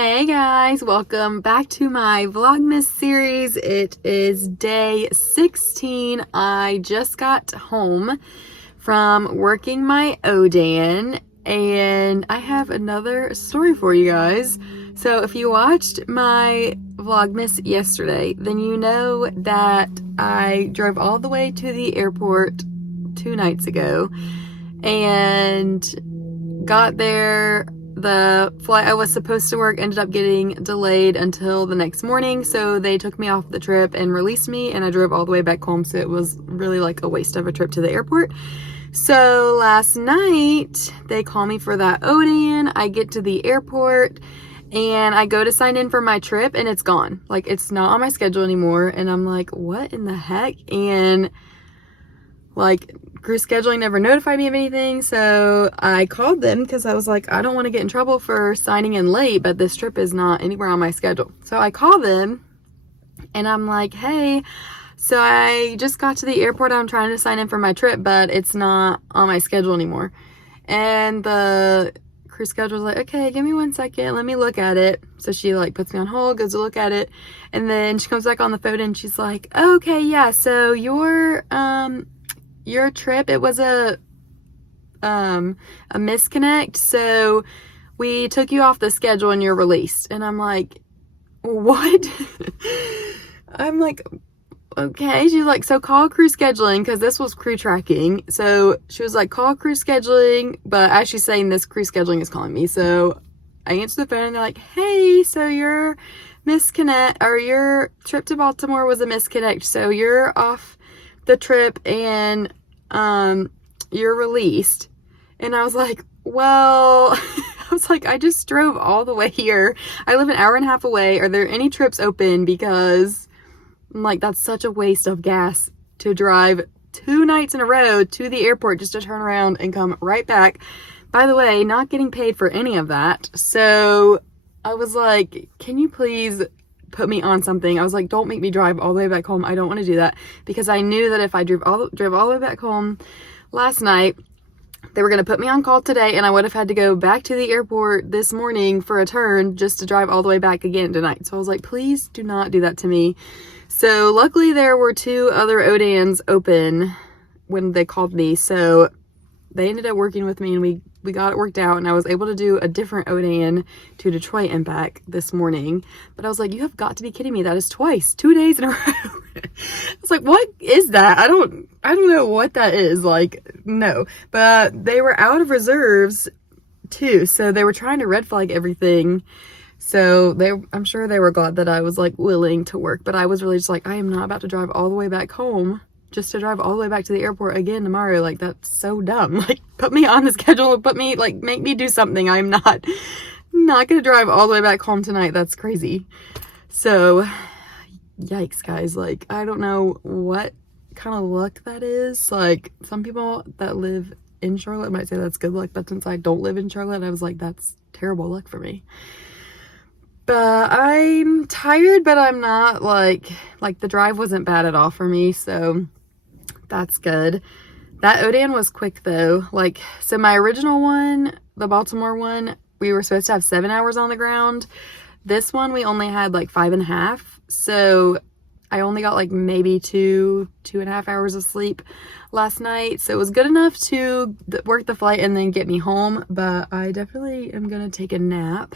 Hey guys, welcome back to my Vlogmas series. It is day 16. I just got home from working my Odan and I have another story for you guys. So if you watched my Vlogmas yesterday, then you know that I drove all the way to the airport 2 nights ago and got there. The flight I was supposed to work ended up getting delayed until the next morning, so they took me off the trip and released me, and I drove all the way back home, so it was really like a waste of a trip to the airport. So last night, they call me for that Odan. I get to the airport, and I go to sign in for my trip, and it's gone. Like, it's not on my schedule anymore, and I'm like, what in the heck? And like, crew scheduling never notified me of anything, so I called them because I was like, I don't want to get in trouble for signing in late, but this trip is not anywhere on my schedule. So I call them and I'm like, hey, so I just got to the airport. I'm trying to sign in for my trip, but it's not on my schedule anymore. And the crew scheduler's like, okay, give me 1 second, let me look at it. So she like puts me on hold, goes to look at it, and then she comes back on the phone and she's like, okay, yeah, so your trip, it was a misconnect, so we took you off the schedule and you're released. And I'm like, what? I'm like, okay. She's like, so call crew scheduling, because this was crew tracking. So she was like, call crew scheduling, but as she's saying this, crew scheduling is calling me. So I answer the phone and they're like, hey, so your misconnect, or your trip to Baltimore was a misconnect, so you're off the trip and you're released. And I was like, well, I just drove all the way here. I live an hour and a half away. Are there any trips open? Because I'm like, that's such a waste of gas to drive 2 nights in a row to the airport just to turn around and come right back. By the way, not getting paid for any of that. So I was like, can you please put me on something? I was like, don't make me drive all the way back home. I don't want to do that, because I knew that if I drove all the way back home last night, they were going to put me on call today, and I would have had to go back to the airport this morning for a turn just to drive all the way back again tonight. So I was like, please do not do that to me. So luckily there were 2 other Odans open when they called me, so they ended up working with me and we got it worked out, and I was able to do a different Odan to Detroit and back this morning. But I was like, you have got to be kidding me. That is twice, 2 days in a row. I was like, what is that? I don't know what that is. Like, no. But they were out of reserves too, so they were trying to red flag everything. So I'm sure they were glad that I was like willing to work, but I was really just like, I am not about to drive all the way back home just to drive all the way back to the airport again tomorrow. Like, that's so dumb. Like, put me on the schedule, make me do something. I'm not gonna drive all the way back home tonight. That's crazy. So yikes, guys. Like, I don't know what kind of luck that is. Like, some people that live in Charlotte might say that's good luck, but since I don't live in Charlotte, I was like, that's terrible luck for me. But I'm tired, but I'm not like the drive wasn't bad at all for me, so that's good. That Odan was quick though. Like, so my original one, the Baltimore one, we were supposed to have 7 hours on the ground. This one we only had like 5.5, so I only got like maybe 2.5 hours of sleep last night. So it was good enough to work the flight and then get me home, but I definitely am gonna take a nap.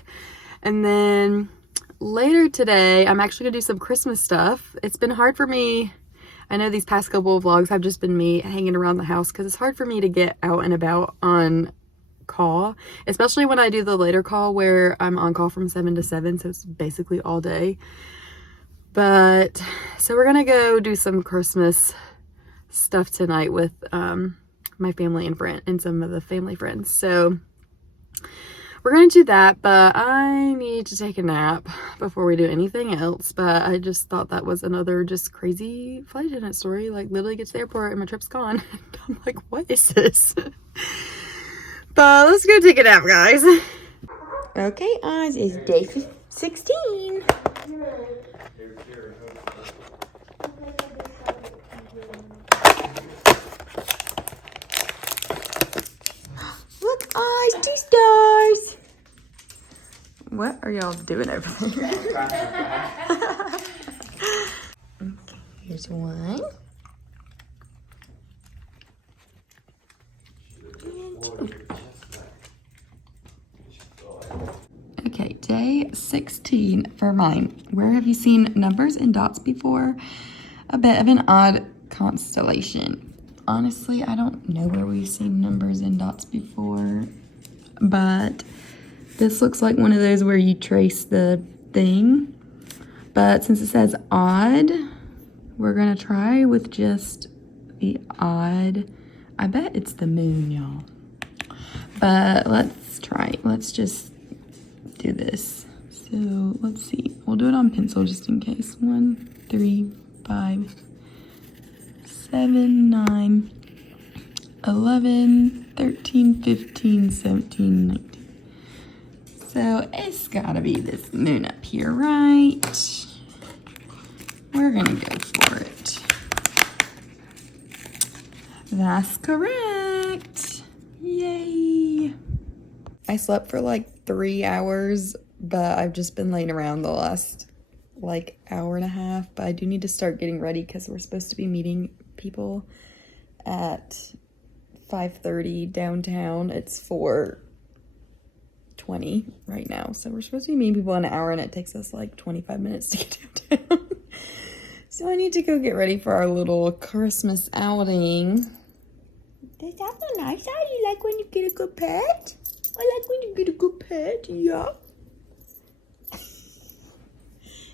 And then later today, I'm actually gonna do some Christmas stuff. It's been hard for me. I know these past couple of vlogs have just been me hanging around the house because it's hard for me to get out and about on call, especially when I do the later call where I'm on call from 7 to 7, so it's basically all day. But so we're gonna go do some Christmas stuff tonight with my family and some of the family friends. So we're gonna do that, but I need to take a nap before we do anything else. But I just thought that was another just crazy flight attendant story. Like, literally get to the airport and my trip's gone. And I'm like, what is this? But let's go take a nap, guys. Okay, Oz, it's day 16. Look, Oz, 2 stars. What are y'all doing over there? Okay, here's one. Okay, day 16 for mine. Where have you seen numbers and dots before? A bit of an odd constellation. Honestly, I don't know where we've seen numbers and dots before, but this looks like one of those where you trace the thing. But since it says odd, we're gonna try with just the odd. I bet it's the moon, y'all. But let's try. Let's just do this. So let's see. We'll do it on pencil just in case. 1, 3, 5, 7, 9, 11, 13, 15, 17, 19. So it's gotta be this moon up here, right? We're gonna go for it. That's correct. Yay. I slept for like 3 hours, but I've just been laying around the last like hour and a half. But I do need to start getting ready because we're supposed to be meeting people at 5:30 downtown. It's 4:20 right now. So we're supposed to be meeting people in an hour and it takes us like 25 minutes to get downtown. So I need to go get ready for our little Christmas outing. Does that feel nice out? You like when you get a good pet? I like when you get a good pet, yeah.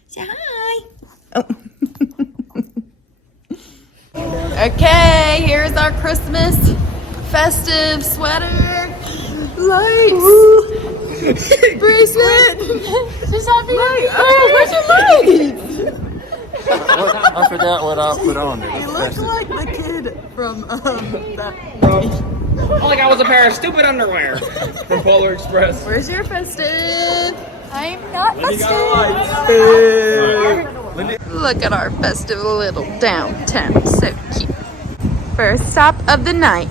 Say hi. Oh. Okay, here's our Christmas festive sweater. Lights. Bracelet. Just happy. Where's your lights? I forgot what I put on there. You look like the kid from that movie. All I got was a pair of stupid underwear from Polar Express. Where's your festive? I'm not festive. Look at our festive little downtown. So cute. First stop of the night.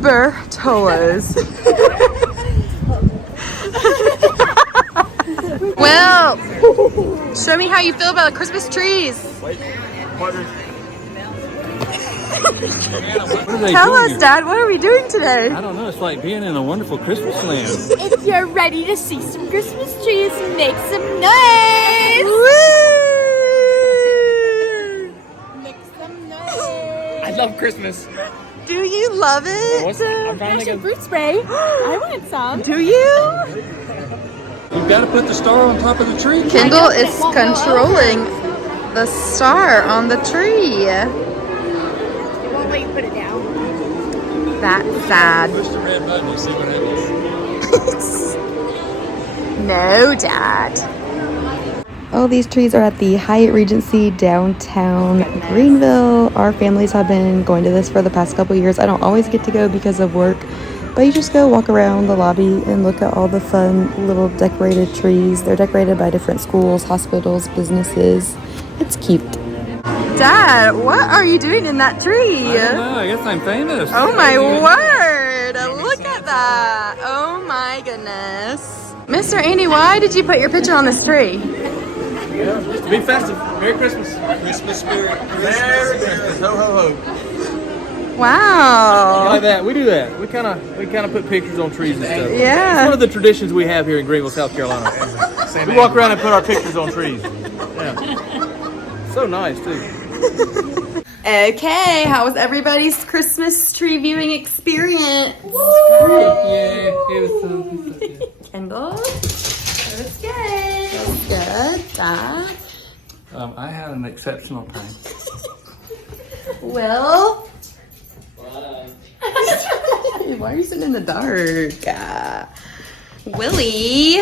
Bertola's. Well, show me how you feel about the Christmas trees. Tell us, Dad, what are we doing today? I don't know. It's like being in a wonderful Christmas land. If you're ready to see some Christmas trees, make some noise! Woo! Make some noise! I love Christmas. Do you love it? I'm trying to think of... Fruit spray. I want some. Do you? You've got to put the star on top of the tree. Kendall is controlling the star on the tree. It won't let you put it down. That's sad. Push the red button, you see what happens. No, Dad. All these trees are at the Hyatt Regency downtown Greenville. Our families have been going to this for the past couple years. I don't always get to go because of work, but you just go walk around the lobby and look at all the fun little decorated trees. They're decorated by different schools, hospitals, businesses. It's cute. Dad, what are you doing in that tree? I don't know. I guess I'm famous. Oh my word! Look at that! Oh my goodness. Mr. Andy, why did you put your picture on this tree? To be festive. Merry Christmas. Christmas spirit. Merry Christmas. Ho, ho, ho. Wow. Like that. We do that. We kind of put pictures on trees and stuff. Yeah. It's one of the traditions we have here in Greenville, South Carolina. We walk around and put our pictures on trees. Yeah. So nice, too. Okay, how was everybody's Christmas tree viewing experience? Yeah, it was so good. Kendall? It was good. It was good. Dad? I had an exceptional time. Will? Why are you sitting in the dark? Willie?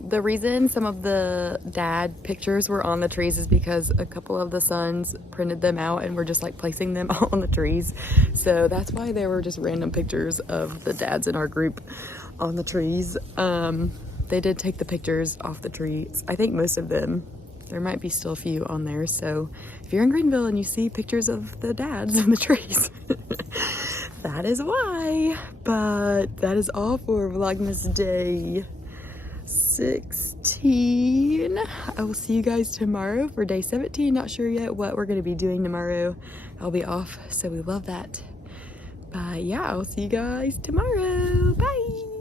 The reason some of the dad pictures were on the trees is because a couple of the sons printed them out and were just like placing them on the trees. So that's why there were just random pictures of the dads in our group on the trees. They did take the pictures off the trees. I think most of them. There might be still a few on there. So if you're in Greenville and you see pictures of the dads in the trees, that is why. But that is all for Vlogmas Day 16. I will see you guys tomorrow for day 17. Not sure yet what we're going to be doing tomorrow. I'll be off, so we love that. But yeah, I'll see you guys tomorrow. Bye.